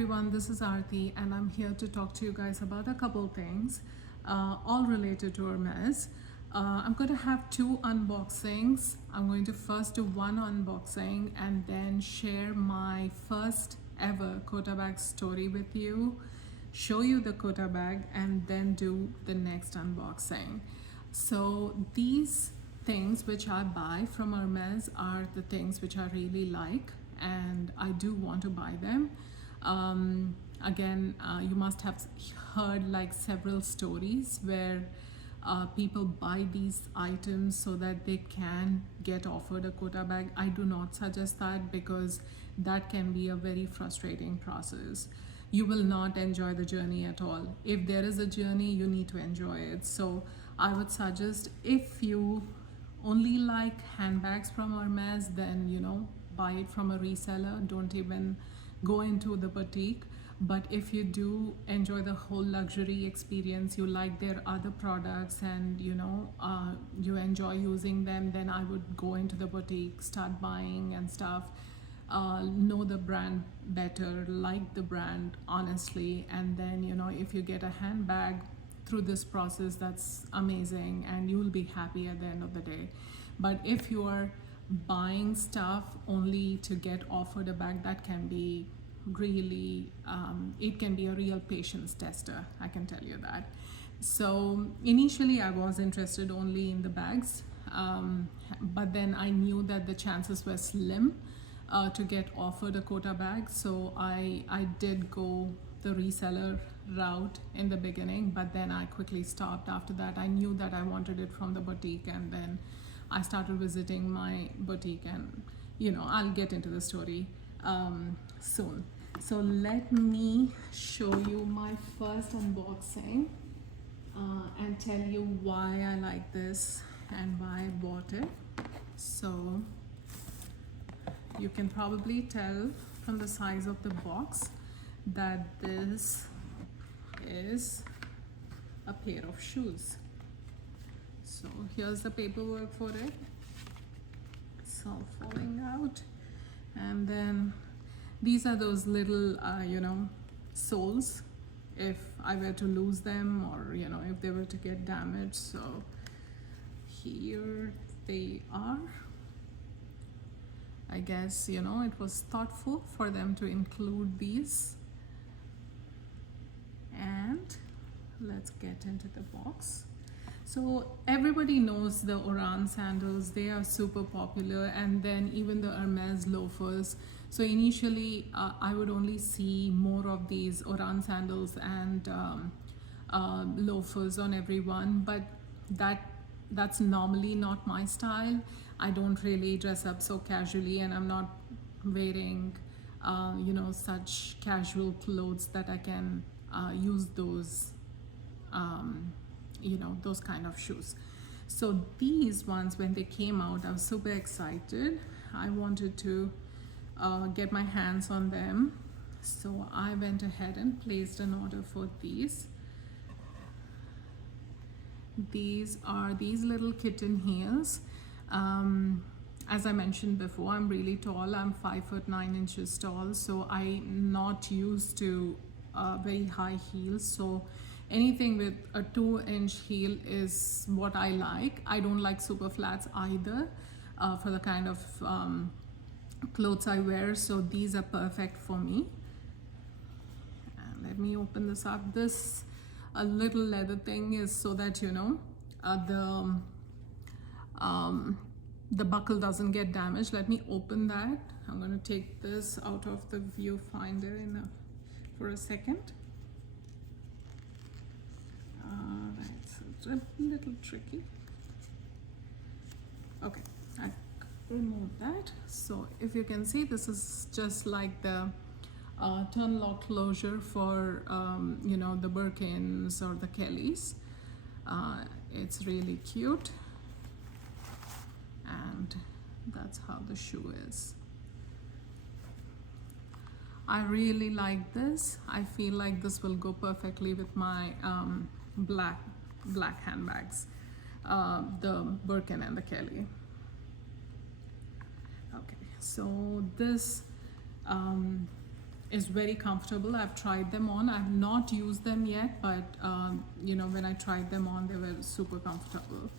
everyone, this is Aarti and I'm here to talk to you guys about a couple things, all related to Hermes. I'm going to have two unboxings. I'm going to first do one unboxing and then share my first ever quota bag story with you, show you the quota bag and then do the next unboxing. So these things which I buy from Hermes are the things which I really like and I do want to buy them. You must have heard like several stories where people buy these items so that they can get offered a quota bag. I do not suggest that because that can be a very frustrating process. You will not enjoy the journey at all. If there is a journey, you need to enjoy it. So I would suggest, if you only like handbags from Hermes, then buy it from a reseller. Don't even go into the boutique. But if you do enjoy the whole luxury experience, you like their other products and you enjoy using them, then I would go into the boutique, start buying and stuff, know the brand better, like the brand honestly, and then if you get a handbag through this process, that's amazing and you will be happy at the end of the day. But if you are buying stuff only to get offered a bag, that can be really it can be a real patience tester, I can tell you that. So initially I was interested only in the bags, but then I knew that the chances were slim to get offered a quota bag, so I did go the reseller route in the beginning, but then I quickly stopped after that. I knew that I wanted it from the boutique, and then I started visiting my boutique, and I'll get into the story soon. So let me show you my first unboxing and tell you why I like this and why I bought it. So you can probably tell from the size of the box that this is a pair of shoes. So here's the paperwork for it. It's all falling out, and then these are those little soles if I were to lose them, or if they were to get damaged. So here they are. I guess it was thoughtful for them to include these. And let's get into the box. So everybody knows the Oran sandals, they are super popular, and then even the Hermes loafers. So initially I would only see more of these Oran sandals and loafers on everyone, but that's normally not my style. I don't really dress up so casually, and I'm not wearing such casual clothes that I can use those those kind of shoes. So these ones, when they came out, I was super excited. I wanted to get my hands on them, so I went ahead and placed an order for these. These are these little kitten heels. As I mentioned before, I'm really tall. I'm 5'9" tall, so I'm not used to very high heels. So anything with a 2-inch heel is what I like. I don't like super flats either for the kind of clothes I wear, so these are perfect for me. And let me open this up. This a little leather thing is so that the buckle doesn't get damaged. Let me open that. I'm going to take this out of the viewfinder for a second. Alright, so it's a little tricky. Okay, I removed that. So if you can see, this is just like the turn lock closure for the Birkins or the Kellys. It's really cute, and that's how the shoe is. I really like this. I feel like this will go perfectly with my black handbags, the Birkin and the Kelly. Okay, so this is very comfortable. I've tried them on. I've not used them yet, but you know, when I tried them on, they were super comfortable.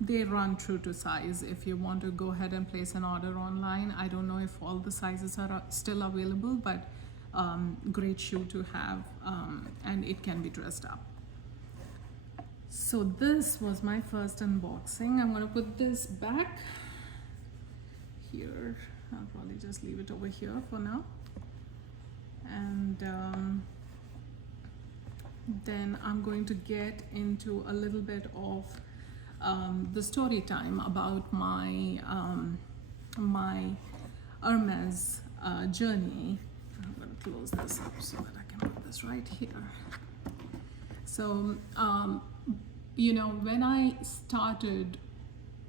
They run true to size. If you want to go ahead and place an order online, I don't know if all the sizes are still available, but great shoe to have, and it can be dressed up. So this was my first unboxing. I'm going to put this back here. I'll probably just leave it over here for now, and then I'm going to get into a little bit of the story time about my my Hermes journey. I'm going to close this up so that I can put this right here. So you know, when I started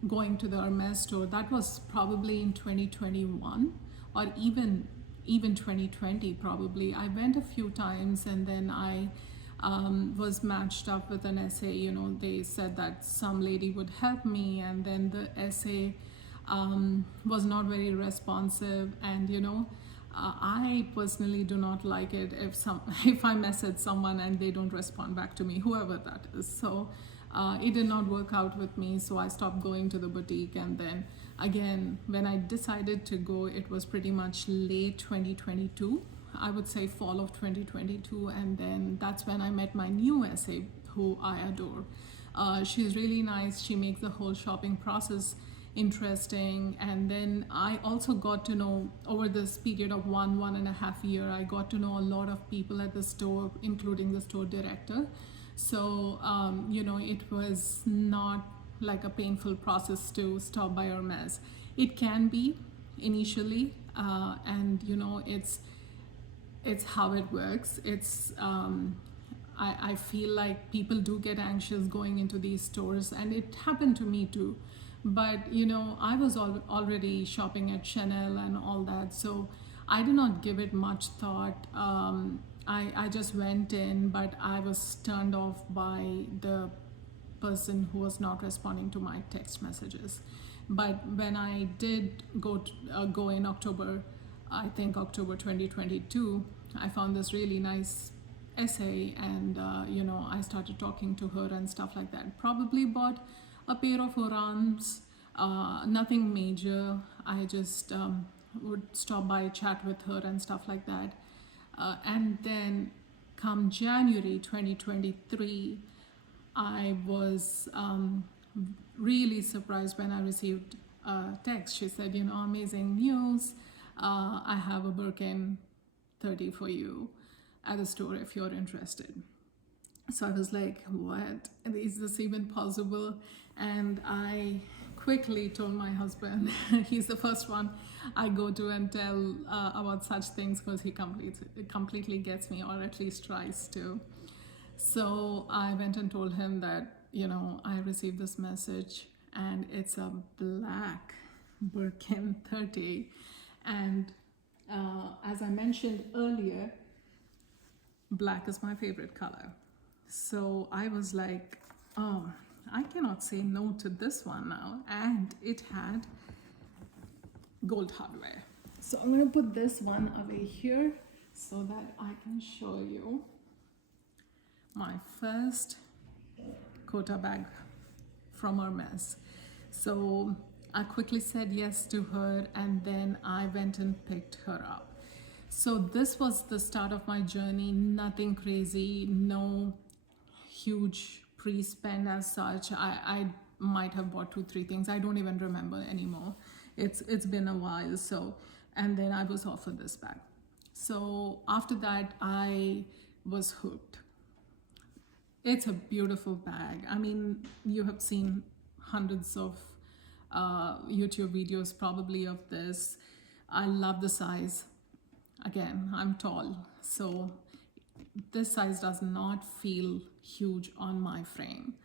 going to the Hermes store, that was probably in 2021 or even 2020 probably. I went a few times, and then I was matched up with an SA. You know, they said that some lady would help me, and then the SA was not very responsive, and you know, I personally do not like it if I message someone and they don't respond back to me, whoever that is. So it did not work out with me, so I stopped going to the boutique. And then again, when I decided to go, it was pretty much late 2022, I would say fall of 2022, and then that's when I met my new SA, who I adore. She's really nice. She makes the whole shopping process interesting, and then I also got to know, over this period of 1.5 years, I got to know a lot of people at the store, including the store director. So you know, it was not like a painful process to stop by Hermes. It can be initially, and you know, it's how it works. It's I feel like people do get anxious going into these stores, and it happened to me too. But you know, I was already shopping at Chanel and all that, so I did not give it much thought. I just went in, but I was turned off by the person who was not responding to my text messages. But when I did go in October, I think October 2022, I found this really nice essay, and you know, I started talking to her and stuff like that. Probably bought a pair of Orans, nothing major. I just would stop by, chat with her and stuff like that. And then come January 2023, I was really surprised when I received a text. She said, you know, amazing news. I have a Birkin 30 for you at the store if you're interested. So I was like, what? Is this even possible? And I quickly told my husband. He's the first one I go to and tell about such things, because he completely gets me, or at least tries to. So I went and told him that, you know, I received this message, and it's a black Birkin 30. And as I mentioned earlier, black is my favorite color. So I was like, oh, I cannot say no to this one now. And it had gold hardware. So I'm going to put this one away here so that I can show you my first quota bag from Hermes. So I quickly said yes to her, and then I went and picked her up. So this was the start of my journey. Nothing crazy, no huge pre-spend as such. I might have bought 2-3 things. I don't even remember anymore. It's been a while. So, and then I was offered this bag. So after that, I was hooked. It's a beautiful bag. I mean, you have seen hundreds of YouTube videos probably of this. I love the size. Again, I'm tall, so this size does not feel huge on my frame.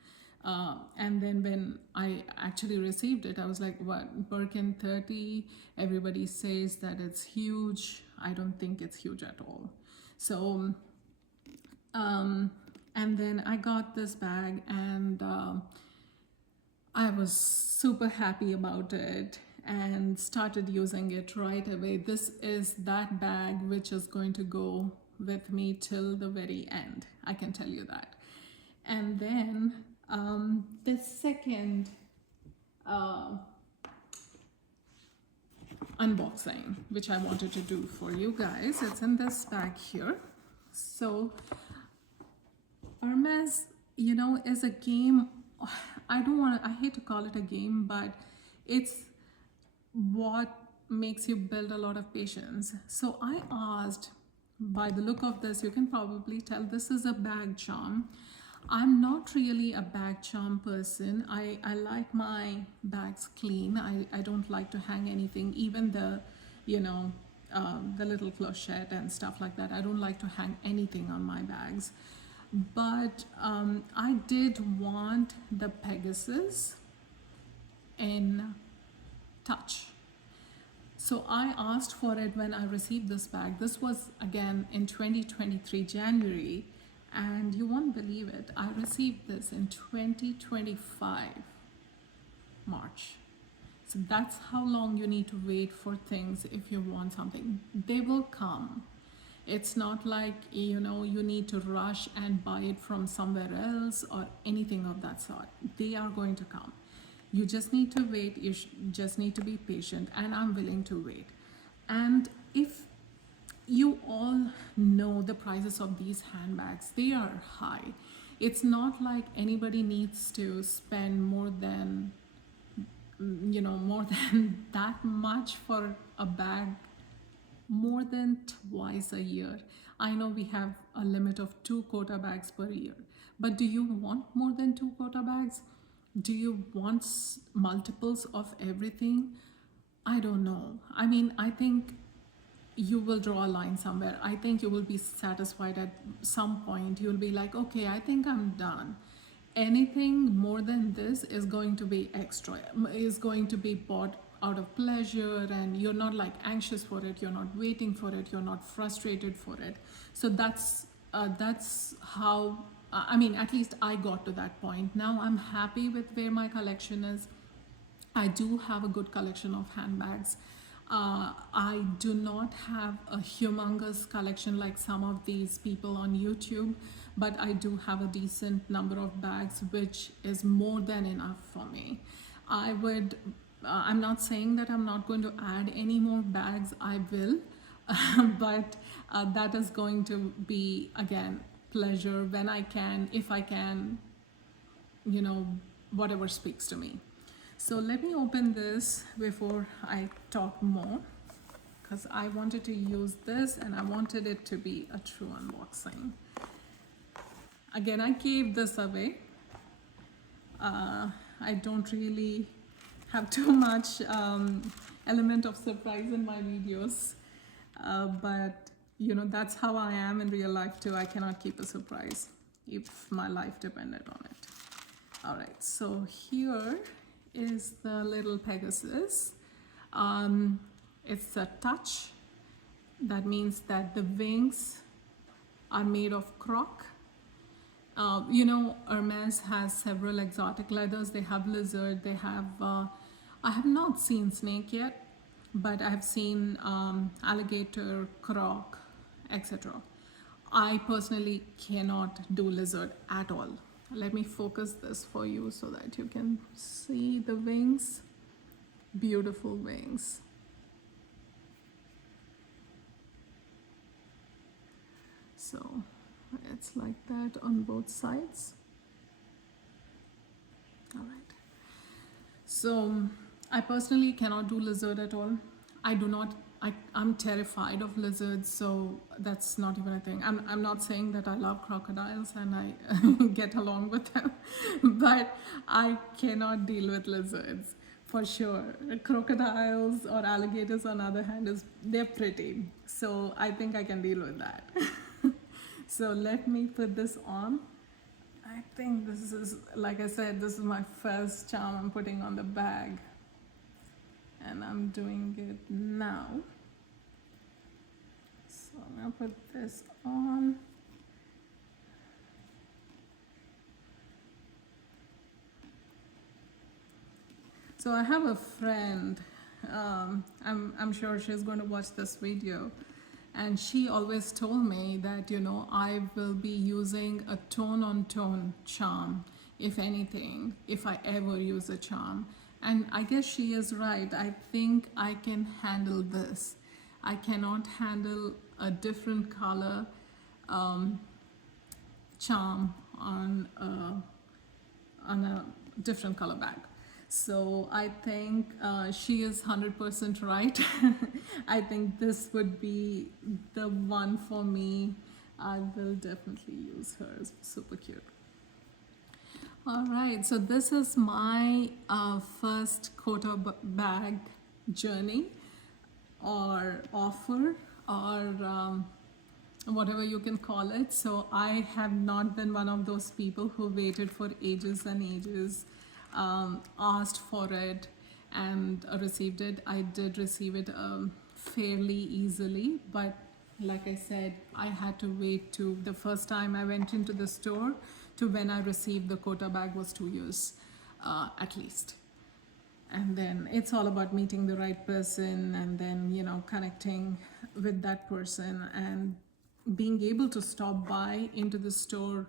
And then when I actually received it, I was like, what, Birkin 30? Everybody says that it's huge. I don't think it's huge at all. So, and then I got this bag, and I was super happy about it. and started using it right away. This is that bag which is going to go with me till the very end. I can tell you that. And then the second unboxing which I wanted to do for you guys, it's in this bag here. So Hermes, you know, is a game. I hate to call it a game, but it's what makes you build a lot of patience. So I asked, by the look of this, you can probably tell this is a bag charm. I'm not really a bag charm person. I like my bags clean. I don't like to hang anything, even the, you know, the little clochette and stuff like that. I don't like to hang anything on my bags. But I did want the Pegasus in touch. So I asked for it when I received this bag. This was again in 2023 January, and you won't believe it, I received this in 2025 March. So that's how long you need to wait for things if you want something. They will come. It's not like, you know, you need to rush and buy it from somewhere else or anything of that sort. They are going to come. You just need to wait. You just need to be patient, and I'm willing to wait. And if you all know the prices of these handbags, they are high. It's not like anybody needs to spend more than, you know, more than that much for a bag more than twice a year. I know we have a limit of 2 quota bags per year, but do you want more than 2 quota bags? Do you want multiples of everything? I don't know. I mean, I think you will draw a line somewhere. I think you will be satisfied at some point. You'll be like, okay, I think I'm done. Anything more than this is going to be extra, is going to be bought out of pleasure, and you're not like anxious for it, you're not waiting for it, you're not frustrated for it. So that's how I mean, at least I got to that point. Now I'm happy with where my collection is. I do have a good collection of handbags. I do not have a humongous collection like some of these people on YouTube, but I do have a decent number of bags, which is more than enough for me. I'm not saying that I'm not going to add any more bags. I will, but that is going to be, again, pleasure when I can, if I can, you know, whatever speaks to me. So let me open this before I talk more, because I wanted to use this and I wanted it to be a true unboxing. Again, I gave this away. I don't really have too much element of surprise in my videos, but you know, that's how I am in real life too. I cannot keep a surprise if my life depended on it. All right, so here is the little Pegasus. It's a touch. That means that the wings are made of croc. You know, Hermes has several exotic leathers. They have lizard, they have, I have not seen snake yet, but I have seen alligator, croc, etc. I personally cannot do lizard at all. Let me focus this for you so that you can see the wings. Beautiful wings. So it's like that on both sides. All right. So I personally cannot do lizard at all. I'm terrified of lizards, so that's not even a thing. I'm not saying that I love crocodiles and I get along with them, but I cannot deal with lizards for sure. Crocodiles or alligators, on the other hand, they're pretty, so I think I can deal with that. So let me put this on. I think this is, like I said, this is my first charm I'm putting on the bag, and I'm doing it now. So I'm gonna put this on. So I have a friend I'm sure she's going to watch this video. And she always told me that, I will be using a tone on tone charm, if anything, if I ever use a charm. And I guess she is right. I think I can handle this. I cannot handle a different color charm on a different color bag. So I think she is 100% right. I think this would be the one for me. I will definitely use her. Super cute. All right, so this is my first quota bag journey or offer, or whatever you can call it. So I have not been one of those people who waited for ages and ages, asked for it and received it. I did receive it fairly easily, but like I said, I had to wait to the first time I went into the store to when I received the quota bag was 2 years at least. And then it's all about meeting the right person and then, connecting with that person and being able to stop by into the store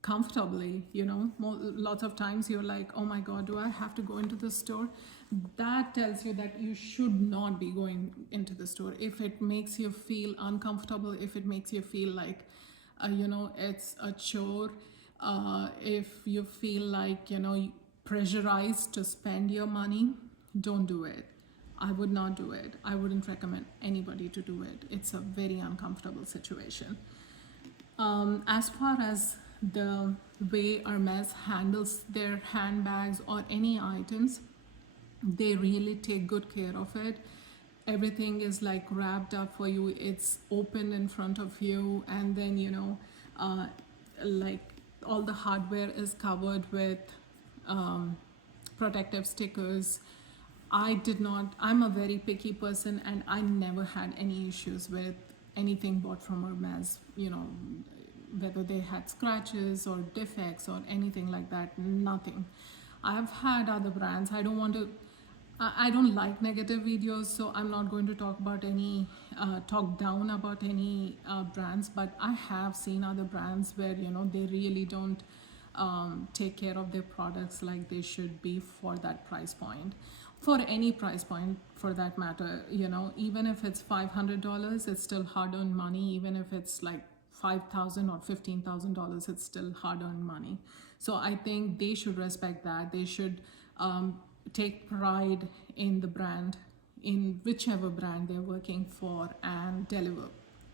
comfortably. Lots of times you're like, oh my God, do I have to go into the store? That tells you that you should not be going into the store. If it makes you feel uncomfortable, if it makes you feel like, it's a chore, if you feel like, pressurized to spend your money, don't do it. I would not do it. I wouldn't recommend anybody to do it. It's a very uncomfortable situation. As far as the way Hermes handles their handbags or any items, they really take good care of it. Everything is like wrapped up for you. It's open in front of you, and then like all the hardware is covered with protective stickers. I'm a very picky person, and I never had any issues with anything bought from Hermes, whether they had scratches or defects or anything like that. Nothing. I've had other brands. I don't like negative videos, so I'm not going to talk down about any brands, but I have seen other brands where, they really don't take care of their products like they should be for that price point. For any price point for that matter, even if it's $500, it's still hard-earned money. Even if it's like $5,000 or $15,000, it's still hard-earned money. So I think they should respect that. They should take pride in the brand, in whichever brand they're working for, and deliver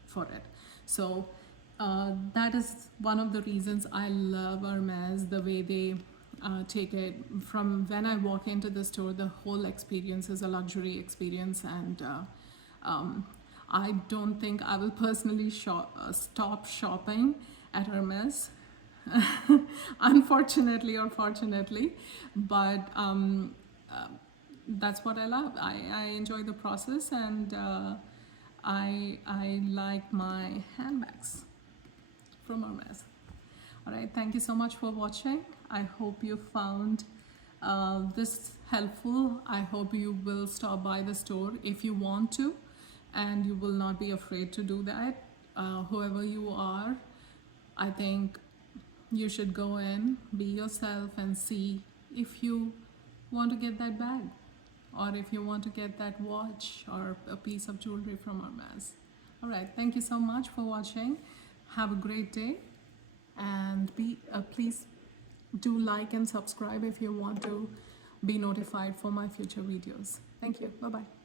for it. So that is one of the reasons I love Hermes, the way they take it. From when I walk into the store, the whole experience is a luxury experience, and I don't think I will personally stop shopping at Hermes. Unfortunately or fortunately, but that's what I love. I enjoy the process, and I like my handbags from Hermes. All right, thank you so much for watching. I hope you found this helpful. I hope you will stop by the store if you want to, and you will not be afraid to do that. Whoever you are, I think you should go in, be yourself, and see if you want to get that bag, or if you want to get that watch or a piece of jewelry from Hermes. All right, thank you so much for watching. Have a great day, and please do like and subscribe if you want to be notified for my future videos. Thank you. Bye-bye.